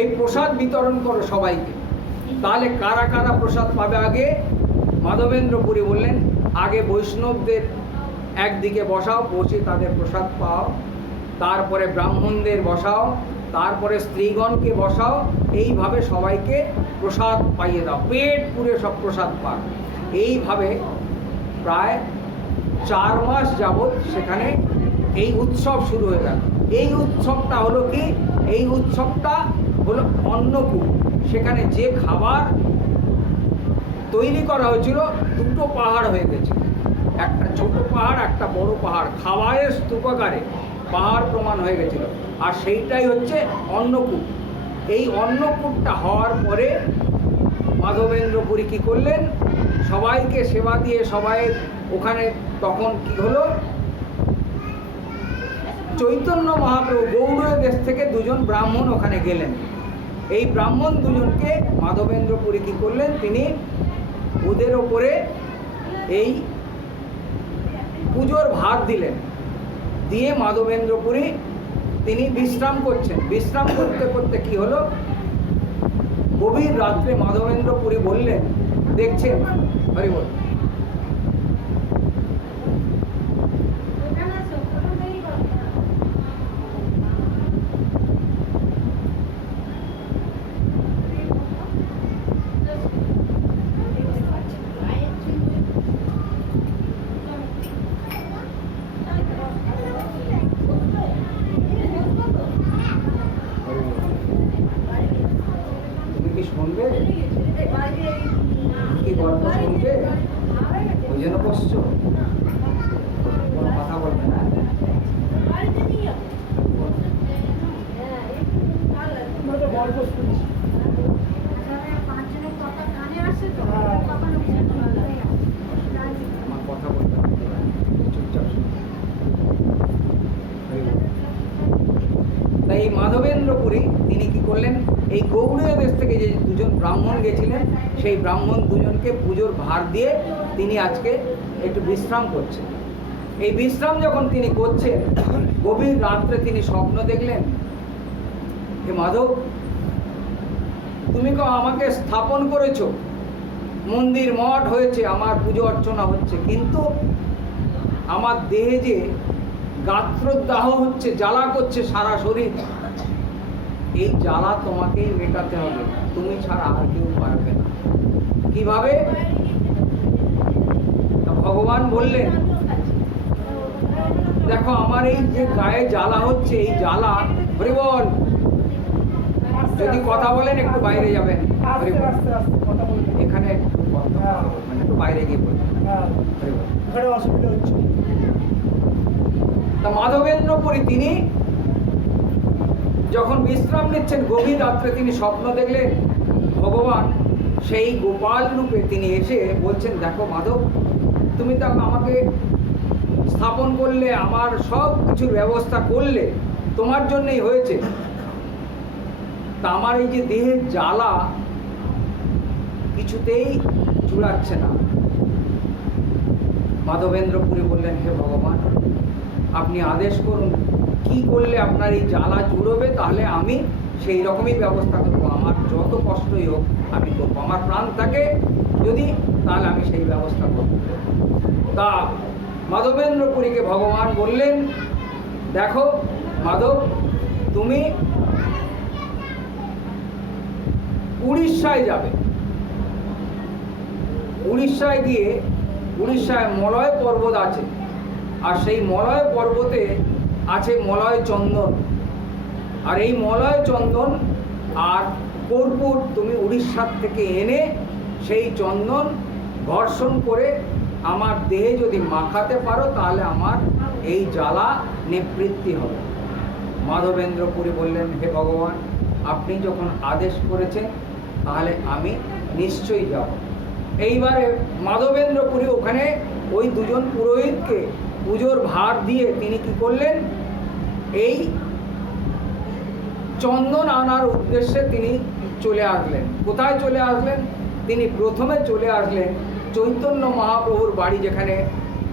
এই প্রসাদ বিতরণ করো সবাইকে। তাহলে কারা কারা প্রসাদ পাবে? আগে মাধবেন্দ্র পুরী বললেন, আগে বৈষ্ণবদের একদিকে বসাও, বসে তাদের প্রসাদ পাও, তারপরে ব্রাহ্মণদের বসাও, তারপরে স্ত্রীগণকে বসাও, এইভাবে সবাইকে প্রসাদ পাইয়ে দাও, পেট পুরে সব প্রসাদ পাক। এইভাবে প্রায় 4 মাস যাবৎ সেখানে এই উৎসব শুরু হয়ে গেল। এই উৎসবটা হলো কি? এই উৎসবটা হলো অন্নকূট। সেখানে যে খাবার তৈরি করা হয়েছিল, 2টো পাহাড় হয়ে গেছে, একটা ছোট পাহাড়, একটা বড় পাহাড়, খাবারের স্তূপাকারে পাহাড় প্রমাণ হয়ে গেছিল। আর সেইটাই হচ্ছে অন্নকূট। এই অন্নকূটটা হওয়ার পরে মাধবেন্দ্র পুরী কী করলেন? সবাইকে সেবা দিয়ে সবাই ওখানে, তখন কি হলো, চৈতন্য মহাপ্রভু গৌড়ীয় দেশ থেকে 2জন ব্রাহ্মণ ওখানে গেলেন। এই ব্রাহ্মণ 2জনকে মাধবেন্দ্র পুরী কী করলেন? তিনি ওদের ওপরে এই পুজোর ভার দিলেন। দিয়ে মাধবেন্দ্র পুরী তিনি বিশ্রাম করছেন। বিশ্রাম করতে করতে কি হলো, গভীর রাত্রে মাধবেন্দ্র পুরী বললেন, দেখছেন, হরি বল, শুনবে কি গল্প শুনবে? ওই জন্য বসছো, কথা বলবে না। আমার কথা বলবে, চুপচাপ শুনবে। তাই এই মাধবেন্দ্র পুরী তিনি কি করলেন? এই গৌড়ীয় দেশ থেকে যে 2জন ব্রাহ্মণ গেছিলেন, সেই ব্রাহ্মণ 2জনকে পুজোর ভার দিয়ে তিনি আজকে একটু বিশ্রাম করছেন। এই বিশ্রাম যখন তিনি করছেন, গভীর রাত্রে তিনি স্বপ্ন দেখলেন, হে মাধব, তুমি আমাকে স্থাপন করেছো, মন্দির মঠ হয়েছে, আমার পুজো অর্চনা হচ্ছে, কিন্তু আমার দেহে যে গাত্রদাহ হচ্ছে, জ্বালা করছে সারা শরীর, এই জ্বালা তোমাকেই মেটাতে হবে, তুমি ছাড়া আর কেউ পারবে না। কিভাবে? ভগবান বললেন, দেখো আমার এই যে গায়ে জ্বালা হচ্ছে, এই জ্বালা, হরি বল, যদি কথা বলেন একটু বাইরে যাবেন, হরি বল, এখানে মানে একটু বাইরে গিয়ে বলবেন, হরি বল, অসুবিধা হচ্ছে। তা মাধবেন্দ্র পুরী তিনি যখন বিশ্রাম নিচ্ছেন, গভীর রাত্রে তিনি স্বপ্ন দেখলেন, ভগবান সেই গোপাল রূপে তিনি এসে বলছেন, দেখো মাধব, তুমি তো আমাকে স্থাপন করলে, আমার সব কিছুর ব্যবস্থা করলে, তোমার জন্যই হয়েছে, তা আমার এই যে দেহের জ্বালা কিছুতেই চুড়াচ্ছে না। মাধবেন্দ্র পুরী বললেন, হে ভগবান, আপনি আদেশ করুন, কি করলে আপনার এই জ্বালা জুড়বে, তাহলে আমি সেই রকমই ব্যবস্থা করবো, আমার যত কষ্টই হোক আমি করবো, আমার প্রাণ থাকে যদি, তাহলে আমি সেই ব্যবস্থা করব। তা মাধবেন্দ্র পুরীকে ভগবান বললেন, দেখো মাধব, তুমি উড়িষ্যায় যাবে। উড়িষ্যায় গিয়ে, উড়িষ্যায় মলয় পর্বত আছে, আর সেই মলয় পর্বতে আছে মলয় চন্দন, আর এই মলয় চন্দন আর কর্পূর তুমি উড়িষ্যার থেকে এনে সেই চন্দন ঘর্ষণ করে আমার দেহে যদি মাখাতে পারো, তাহলে আমার এই জ্বালা নিবৃত্তি হবে। মাধবেন্দ্র পুরী বললেন, হে ভগবান, আপনি যখন আদেশ করেছেন তাহলে আমি নিশ্চয়ই যাব। এইবারে মাধবেন্দ্র পুরী ওখানে ওই 2জন পুরোহিতকে পুজোর ভার দিয়ে তিনি কি করলেন? এই চন্দন আনার উদ্দেশ্যে তিনি চলে আসলেন। কোথায় চলে আসলেন? তিনি প্রথমে চলে আসলেন চৈতন্য মহাপ্রভুর বাড়ি, যেখানে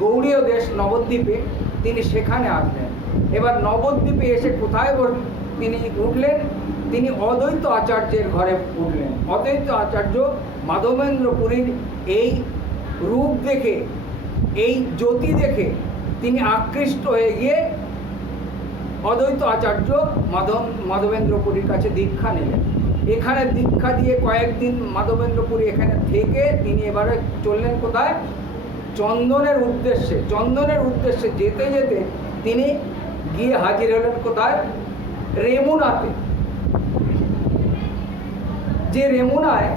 গৌড়ীয় দেশ নবদ্বীপে, তিনি সেখানে আসলেন। এবার নবদ্বীপে এসে কোথায় তিনি উঠলেন, তিনি অদ্বৈত আচার্যের ঘরে উঠলেন। অদ্বৈত আচার্য মাধবেন্দ্রপুরীর এই রূপ দেখে, এই জ্যোতি দেখে তিনি আকৃষ্ট হয়ে গিয়ে অদ্বৈত আচার্য মাধবেন্দ্রপুরীর কাছে দীক্ষা নিলেন। এখানে দীক্ষা দিয়ে কয়েকদিন মাধবেন্দ্রপুরী এখানে থেকে তিনি এবারে চললেন কোথায়? চন্দনের উদ্দেশ্যে। চন্দনের উদ্দেশ্যে যেতে যেতে তিনি গিয়ে হাজির হলেন কোথায়? রেমুনাতে। যে রেমুনায়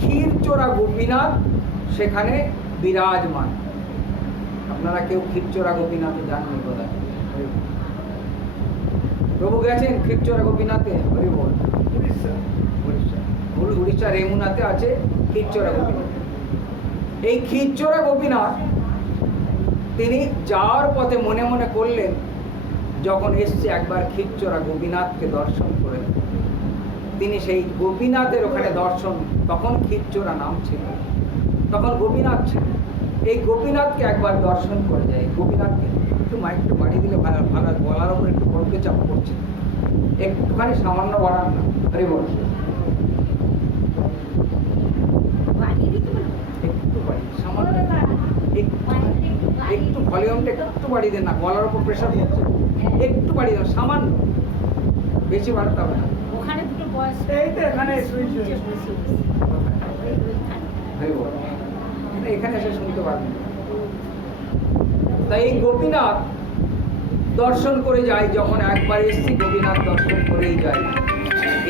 ক্ষীরচোরা গোপীনাথ সেখানে বিরাজমান। আপনারা কেউ ক্ষীরচোরা গোপীনাথে যাননি বোধহয়? প্রভু গেছেন ক্ষীরচোরা গোপীনাথে? হরি বল। উড়িষ্যা রেমুনাতে আছে ক্ষীরচোরা গোপীনাথ। এই ক্ষীরচোরা গোপীনাথ তিনি যাওয়ার পথে মনে মনে করলেন, যখন এসছে একবার ক্ষীরচোরা গোপীনাথকে দর্শন করে। তিনি সেই গোপীনাথের ওখানে দর্শন, তখন ক্ষীরচোরা নাম ছিল, তখন গোপীনাথ ছিল। এই গোপীনাথকে একবার দর্শন করে যায়। গোপীনাথকে একটু মাইকটা বাড়িয়ে দিলে ভালো, ভালো গলার ওপর একটু বলকে চাপ করছে, একটুখানি সামান্য বাড়ান না। হরি বল। একটু বাড়ি, সামান্য একটু ভলিউমটা একটু বাড়িয়ে দেন না, গলার ওপর প্রেশার পড়ছে, একটু বাড়িয়ে দেন, সামান্য, বেশি বাড়তে হবে না। ওখানে দুটো বয়স, এই তো এখানে এখানে এসে শুনতে পারবেন। তাই এই গোপীনাথ দর্শন করে যায়, যখন একবার এসছি গোপীনাথ দর্শন করেই যায়,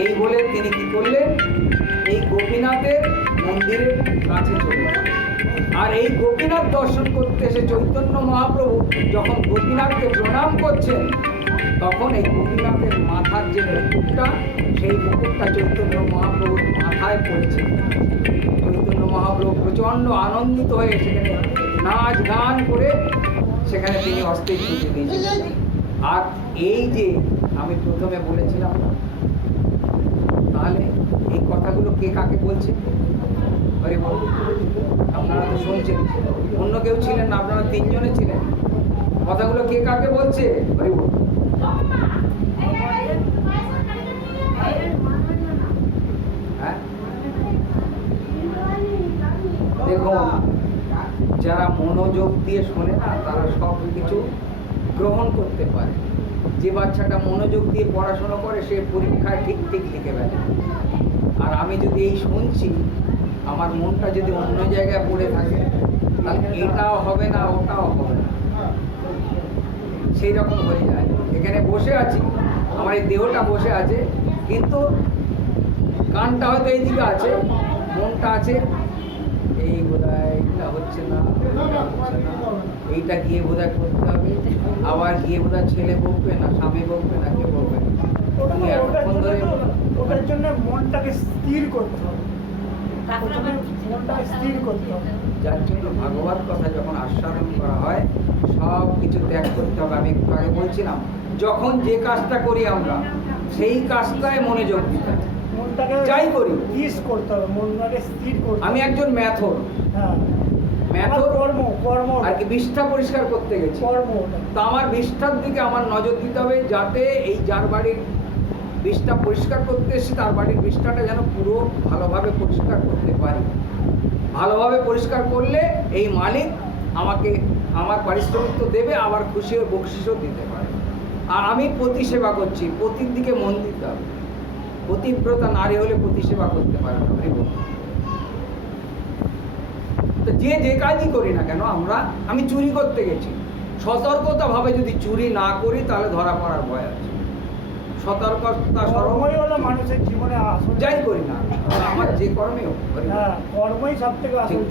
এই বলে তিনি কি করলেন? এই গোপীনাথের মন্দিরের কাছে চলে গেলেন। আর এই গোপীনাথ দর্শন করতে এসে চৈতন্য মহাপ্রভু যখন গোপীনাথকে প্রণাম করছেন, তখন এই গোপীনাথের মাথার যে মুকুটটা, সেই মুকুটটা চৈতন্য মহাপ্রভুর মাথায় পড়েছে। চৈতন্য মহাপ্রভু প্রচণ্ড আনন্দিত হয়ে সেখানে নাচ গান করে সেখানে তিনি অস্থির পুজো দিয়েছিলেন। আর এই যে আমি প্রথমে বলেছিলাম, তাহলে এই কথাগুলো কে কাকে বলছে? হরি বল। আপনারা তো শুনছেন, অন্য কেউ ছিলেন না, আপনারা তিনজনে ছিলেন। কথাগুলো কে কাকে বলছে? হরি বল। হ্যাঁ, দেখুন, যারা মনোযোগ দিয়ে শোনে না, তারা সব কিছু গ্রহণ করতে পারে। যে বাচ্চাটা মনোযোগ দিয়ে পড়াশোনা করে, সে পরীক্ষায় ঠিক ঠিক লিখে ফেলে। আর আমি যদি এই শুনছি, আমার মনটা যদি অন্য জায়গায় পড়ে থাকে, তাহলে এটাও হবে না, ওটাও হবে না, সেই রকম হয়ে যায়। এখানে বসে আছি, আমার এই দেহটা বসে আছে, কিন্তু কানটা হয়তো এইদিকে আছে, মনটা আছে এই বোধহয় এইটা হচ্ছে না, এইটা গিয়ে বোধহয় করতে হবে, আবার গিয়ে বোধহয় ছেলে বকবে না, স্বামী বকবে না, কে বকবে না। ওটার জন্য মনটাকে স্থির করতে হবে, মনটাকে স্থির করতে হবে। যার জন্য ভাগবত কথা যখন আস্বাদন করা হয়, সব কিছু ত্যাগ করতে হবে। আমি একটু আগে বলছিলাম, যখন যে কাজটা করি আমরা, সেই কাজটায় মনোযোগ দিতে হবে। মনটাকে যাই করি স্থির করতে হবে, মনটাকে স্থির করতে হবে। আমি একজন ম্যাথর, হ্যাঁ, ম্যাথর কর্ম আর কি বিষ্ঠা পরিষ্কার করতে গেছি, কর্ম। তা আমার বিষ্ঠার দিকে আমার নজর দিতে হবে, যাতে এই যার বাড়ির বিষ্ঠা পরিষ্কার করতে এসেছি, তার বাড়ির বিষ্ঠাটা যেন পুরো ভালোভাবে পরিষ্কার করতে পারি। ভালোভাবে পরিষ্কার করলে এই মালিক আমাকে আমার পারিশ্রমিক তো দেবে, আবার খুশি হয়ে বকশিসও দিতে পারে। আর আমি পতি সেবা করছি, পতির দিকে মন দিতে হবে। পতিব্রতা নারী হলে পতি সেবা করতে পারবে না। তো যে কাজই করি না কেন, আমি চুরি করতে গেছি, সতর্কতাভাবে যদি চুরি না করি, তাহলে ধরা পড়ার ভয় আছে। সতর্কতা কর্মই হলো মানুষের জীবনে আসল। যাই করি না, আমার যে কর্মই হোক, হ্যাঁ, কর্মই সব থেকে আসল।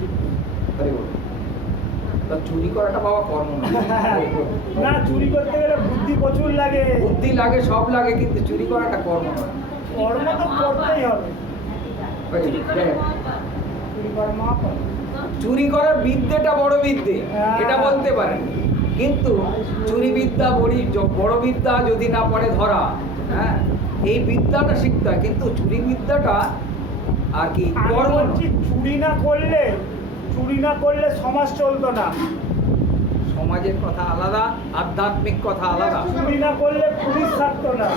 তা চুরি করাটা বাবা কর্ম না। না, চুরি করতে গেলে বুদ্ধি প্রচুর লাগে। বুদ্ধি লাগে, সব লাগে, কিন্তু চুরি করাটা কর্ম না। কর্ম তো করতেই হবে। চুরি করার বিদ্যেটা বড় বিদ্যে, এটা বলতে পারেন, কিন্তু চুরি বিদ্যা বড় বিদ্যা যদি না পড়ে ধরা, হ্যাঁ, এই বিদ্যাটা শিখতে হয়, কিন্তু চুরি বিদ্যাটা আর কি কর্ম। চুরি না করলে সমাজ চলতো না। সমাজের কথা আলাদা, আধ্যাত্মিক কথা আলাদা। চুরি না করলে পুলিশ থাকতো না।